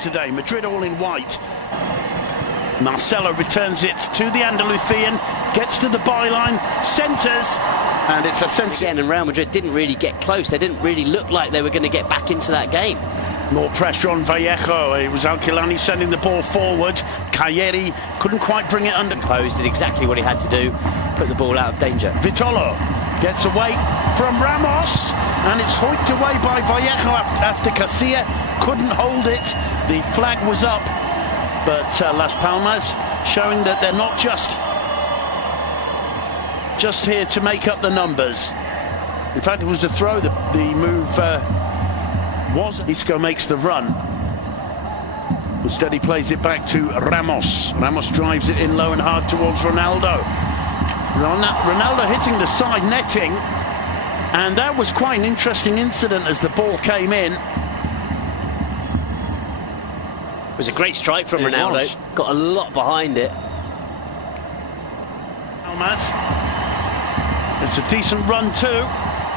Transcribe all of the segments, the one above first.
match today. Madrid all in white. Marcelo returns it to the Andalusian, gets to the byline, centres, and it's Asensio. Again, and Real Madrid didn't really get close. They didn't really look like they were going to get back into that game. More pressure on Vallejo. It was Alquilani sending the ball forward. Cagliari couldn't quite bring it under. Posed, did exactly what he had to do, put the ball out of danger. Vitolo gets away from Ramos, and it's hoiked away by Vallejo after Casilla couldn't hold it. The flag was up, but Las Palmas showing that they're not just here to make up the numbers. In fact, it was a throw. The move was. Isco makes the run. Instead, he plays it back to Ramos. Ramos drives it in low and hard towards Ronaldo. Ronaldo hitting the side netting, and that was quite an interesting incident as the ball came in. It was a great strike from Ronaldo. Got a lot behind it. Almas. It's a decent run too.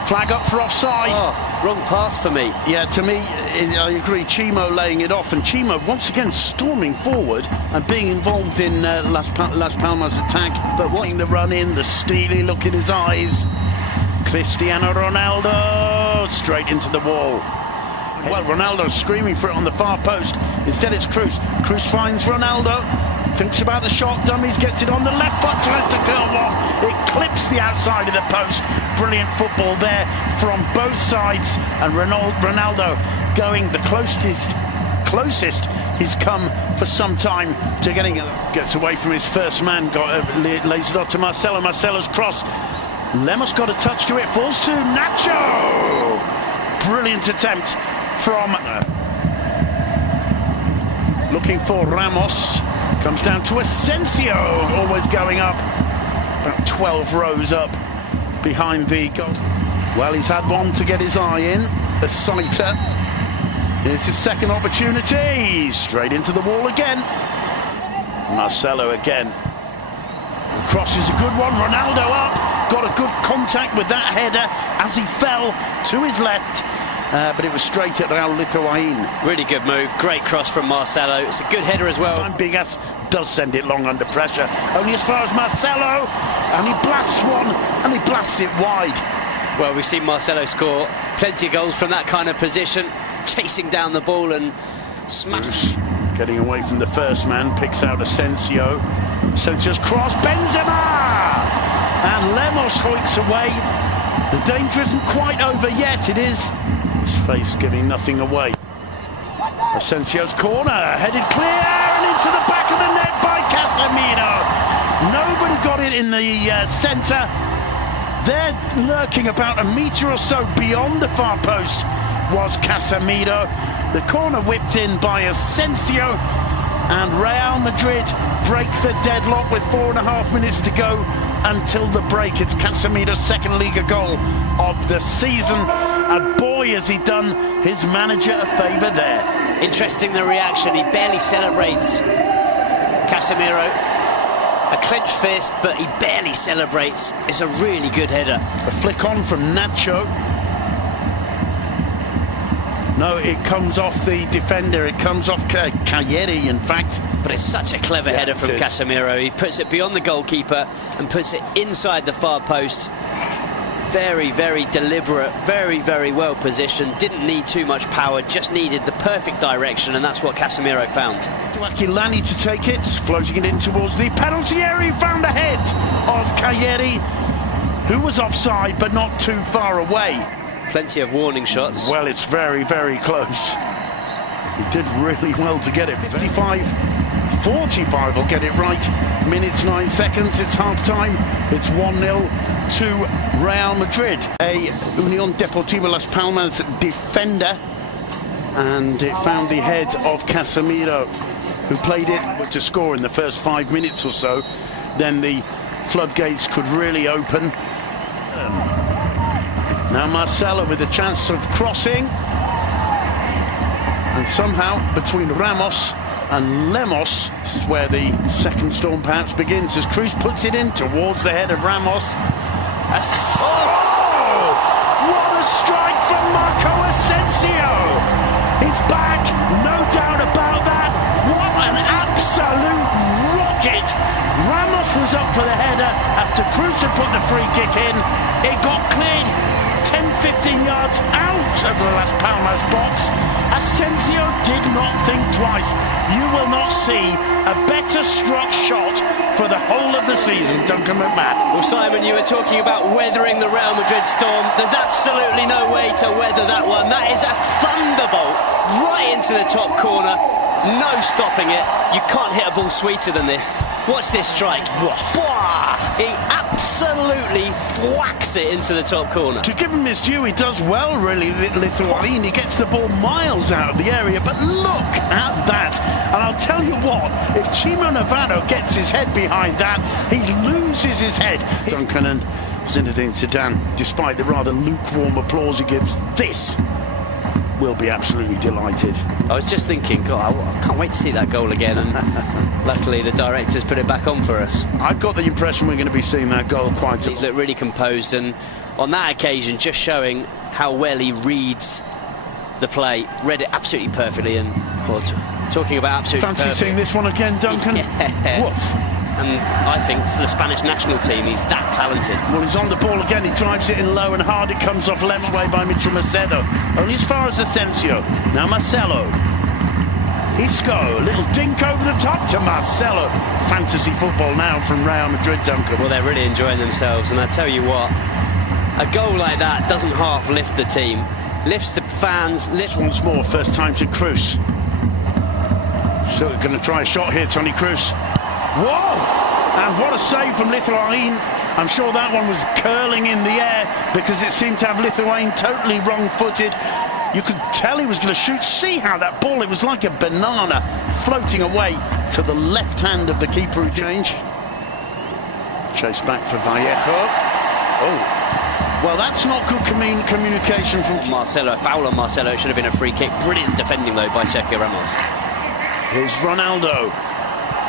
Flag up for offside. Oh, wrong pass for me. Yeah, to me, I agree. Chimo laying it off, and Chimo once again storming forward and being involved in Las Palmas' attack. But watching the run in, the steely look in his eyes. Cristiano Ronaldo straight into the wall. Well, Ronaldo's screaming for it on the far post. Instead, it's Cruz. Cruz finds Ronaldo. Thinks about the shot, dummies, gets it on the left foot, tries to curl one. It clips the outside of the post. Brilliant football there from both sides. And Ronaldo going the closest he's come for some time to getting it. Gets away from his first man, lays it off to Marcelo. Marcelo's cross. Lemos got a touch to it, falls to Nacho. Brilliant attempt from... looking for Ramos. Comes down to Asensio, always going up. About 12 rows up behind the goal. Well, he's had one to get his eye in. A sighter. Here's his second opportunity. Straight into the wall again. Marcelo again. Cross is a good one. Ronaldo up. Got a good contact with that header as he fell to his left. But it was straight at Raul Lithuain. Really good move. Great cross from Marcelo. It's a good header as well. Bigas does send it long under pressure. Only as far as Marcelo. And he blasts one. And he blasts it wide. Well, we've seen Marcelo score plenty of goals from that kind of position. Chasing down the ball and smash. Getting away from the first man. Picks out Asensio. Asensio's cross. Benzema! And Lemos hoiks away. The danger isn't quite over yet. It is. His face giving nothing away. Asensio's corner, headed clear and into the back of the net by Casemiro. Nobody got it in the centre. There, lurking about a metre or so beyond the far post, was Casemiro. The corner whipped in by Asensio, and Real Madrid break the deadlock with 4.5 minutes to go until the break. It's Casemiro's second Liga goal of the season, and boy has he done his manager a favour there. Interesting, the reaction. He barely celebrates. Casemiro, a clenched fist, but he barely celebrates. It's a really good header. A flick on from Nacho. No, it comes off the defender. It comes off Cagliari, in fact. But it's such a clever header from Casemiro. He puts it beyond the goalkeeper and puts it inside the far post. Very, very deliberate, very, very well positioned. Didn't need too much power, just needed the perfect direction, and that's what Casemiro found. To Aquilani to take it, floating it in towards the penalty area. He found the head of Cagliari, who was offside, but not too far away. Plenty of warning shots. Well, it's very, very close. He did really well to get it. 55-45 will get it right. Minutes, 9 seconds. It's half-time. It's 1-0 to Real Madrid. A Unión Deportiva Las Palmas defender. And it found the head of Casemiro, who played it to score in the first 5 minutes or so. Then the floodgates could really open. Now Marcelo with a chance of crossing. And somehow, between Ramos and Lemos, this is where the second storm perhaps begins, as Cruz puts it in towards the head of Ramos. Oh! What a strike from Marco Asensio! He's back, no doubt about for the header after Cruz had put the free kick in. It got cleared 10-15 yards out of the Las Palmas box. Asensio did not think twice. You will not see a better struck shot for the whole of the season, Duncan McMahon. Well, Simon, you were talking about weathering the Real Madrid storm. There's absolutely no way to weather that one. That is a thunderbolt right into the top corner. No stopping it. You can't hit a ball sweeter than this. Watch this strike. He absolutely thwacks it into the top corner. To give him his due, he does well, really, Lithuanian. He gets the ball miles out of the area, but look at that. And I'll tell you what, if Chimo Navarro gets his head behind that, he loses his head. Duncan and Zinedine Zidane, despite the rather lukewarm applause he gives, this will be absolutely delighted. I was just thinking, God, I can't wait to see that goal again, and luckily the director's put it back on for us. I've got the impression we're going to be seeing that goal quite a lot. He's looked really composed, and on that occasion just showing how well he reads the play. Read it absolutely perfectly, and talking about absolutely fancy perfect. Seeing this one again, Duncan? Yeah. Woof. And I think for the Spanish national team, he's that talented. Well, he's on the ball again. He drives it in low and hard. It comes off left way by Mitchell Macedo. Only as far as Asensio. Now Marcelo. Isco. Little dink over the top to Marcelo. Fantasy football now from Real Madrid, Duncan. Well, they're really enjoying themselves. And I tell you what, a goal like that doesn't half lift the team. Lifts the fans. Lifts once more. First time to Cruz. So we're going to try a shot here, Toni Kroos. Whoa! And what a save from Lithuanian. I'm sure that one was curling in the air because it seemed to have Lithuanian totally wrong-footed. You could tell he was going to shoot. See how that ball, it was like a banana floating away to the left hand of the keeper who changed. Chase back for Vallejo. Oh. Well, that's not good communication from Marcelo. Foul on Marcelo. It should have been a free kick. Brilliant defending, though, by Sergio Ramos. Here's Ronaldo.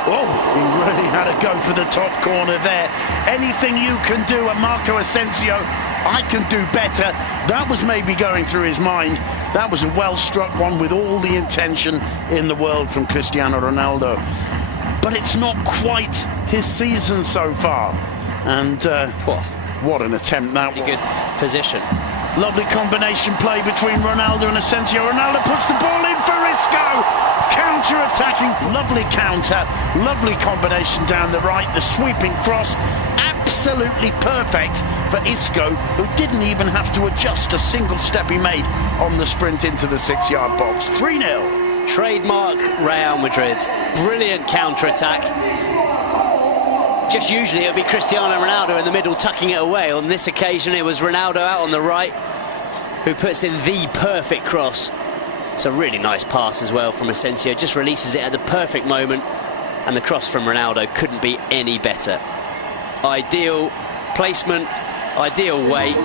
Oh, he really had a go for the top corner there. Anything you can do at Marco Asensio, I can do better. That was maybe going through his mind. That was a well-struck one with all the intention in the world from Cristiano Ronaldo. But it's not quite his season so far. And what an attempt that was. Good position. Lovely combination play between Ronaldo and Asensio. Ronaldo puts the ball in for Isco. Counter-attacking, lovely counter, lovely combination down the right. The sweeping cross, absolutely perfect for Isco, who didn't even have to adjust a single step he made on the sprint into the 6-yard box. 3-0. Trademark Real Madrid. Brilliant counter-attack. Just usually it would be Cristiano Ronaldo in the middle tucking it away. On this occasion it was Ronaldo out on the right who puts in the perfect cross. It's a really nice pass as well from Asensio. Just releases it at the perfect moment, and the cross from Ronaldo couldn't be any better. Ideal placement, ideal weight,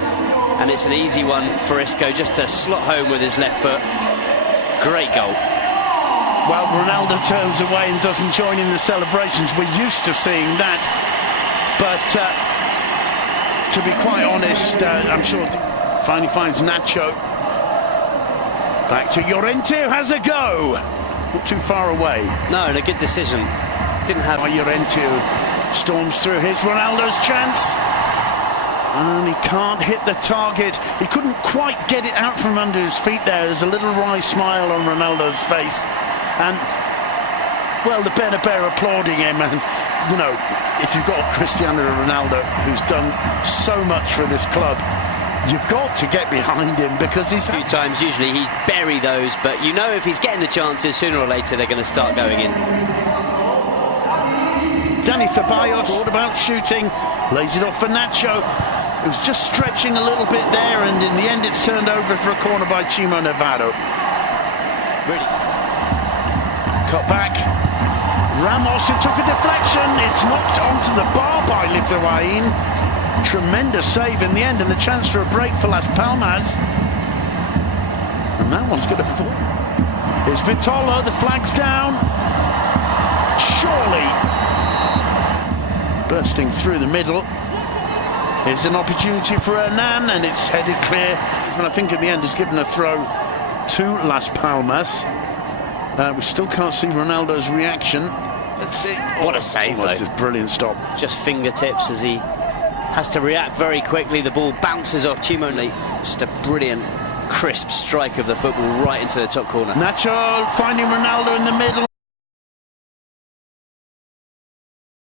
and it's an easy one for Isco just to slot home with his left foot. Great goal. Well, Ronaldo turns away and doesn't join in the celebrations. We're used to seeing that. But to be quite honest, I'm sure finally finds Nacho. Back to Llorente, who has a go. Not too far away. No, and a good decision. Didn't have... Llorente storms through. Here's Ronaldo's chance. And he can't hit the target. He couldn't quite get it out from under his feet there. There's a little wry smile on Ronaldo's face. And, well, the Bernabeu applauding him. And, you know, if you've got Cristiano Ronaldo, who's done so much for this club, you've got to get behind him because he's... A few times, usually he'd bury those, but you know if he's getting the chances, sooner or later they're going to start going in. Dani Ceballos thought about shooting, lays it off for Nacho. It was just stretching a little bit there, and in the end it's turned over for a corner by Chimo Navarro. Really? Cut back. Ramos, it took a deflection. It's knocked onto the bar by Lithuanian. Tremendous save in the end, and the chance for a break for Las Palmas. And that one's going to fall. Here's Vitolo, the flag's down. Surely. Bursting through the middle. Here's an opportunity for Hernan, and it's headed clear. And I think in the end has given a throw to Las Palmas. We still can't see Ronaldo's reaction. That's it. What a save, though. A brilliant stop. Just fingertips as he has to react very quickly. The ball bounces off Chimo. Just a brilliant, crisp strike of the football right into the top corner. Nacho finding Ronaldo in the middle.